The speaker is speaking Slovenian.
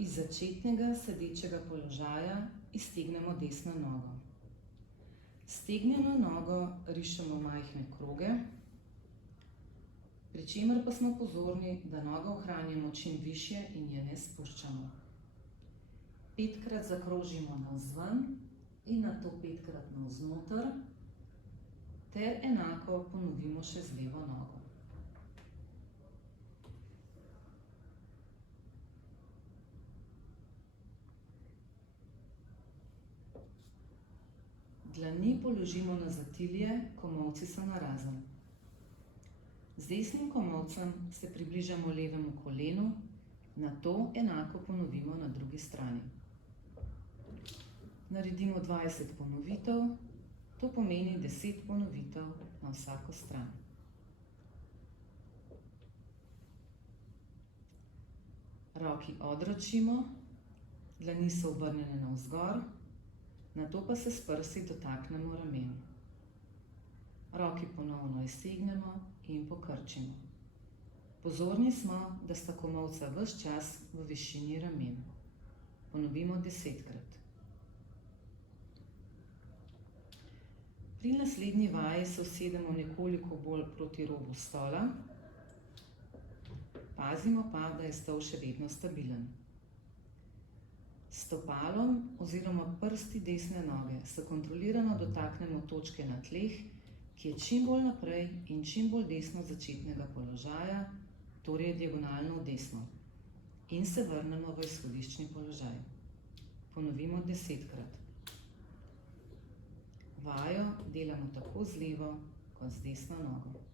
Iz začetnega sedečega položaja iztegnemo desno nogo. S stegnjeno nogo rišemo majhne kroge, pri čemer pa smo pozorni, da nogo ohranjamo čim višje in je ne spuščamo. 5-krat zakrožimo navzven in nato 5-krat navznoter, ter enako ponovimo še z levo nogo. Dlani položimo na zatilje, komolci so narazen. Z desnim komolcem se približamo levemu kolenu, nato enako ponovimo na drugi strani. Naredimo 20 ponovitev, to pomeni 10 ponovitev na vsako stran. Roki odročimo, dlani so obrnjene navzgor, nato pa se s prsti dotaknemo ramen. Roki ponovno iztegnemo in pokrčimo. Pozorni smo, da sta komolca ves čas v višini ramen. Ponovimo 10-krat. Pri naslednji vaji se usedemo nekoliko bolj proti robu stola. Pazimo pa, da je stol še vedno stabilen. S stopalom oziroma prsti desne noge se kontrolirano dotaknemo točke na tleh, ki je čim bolj naprej in čim bolj desno od začetnega položaja, torej diagonalno v desno, in se vrnemo v izhodiščni položaj. Ponovimo 10-krat. Vajo delamo tako z levo kot z desno nogo.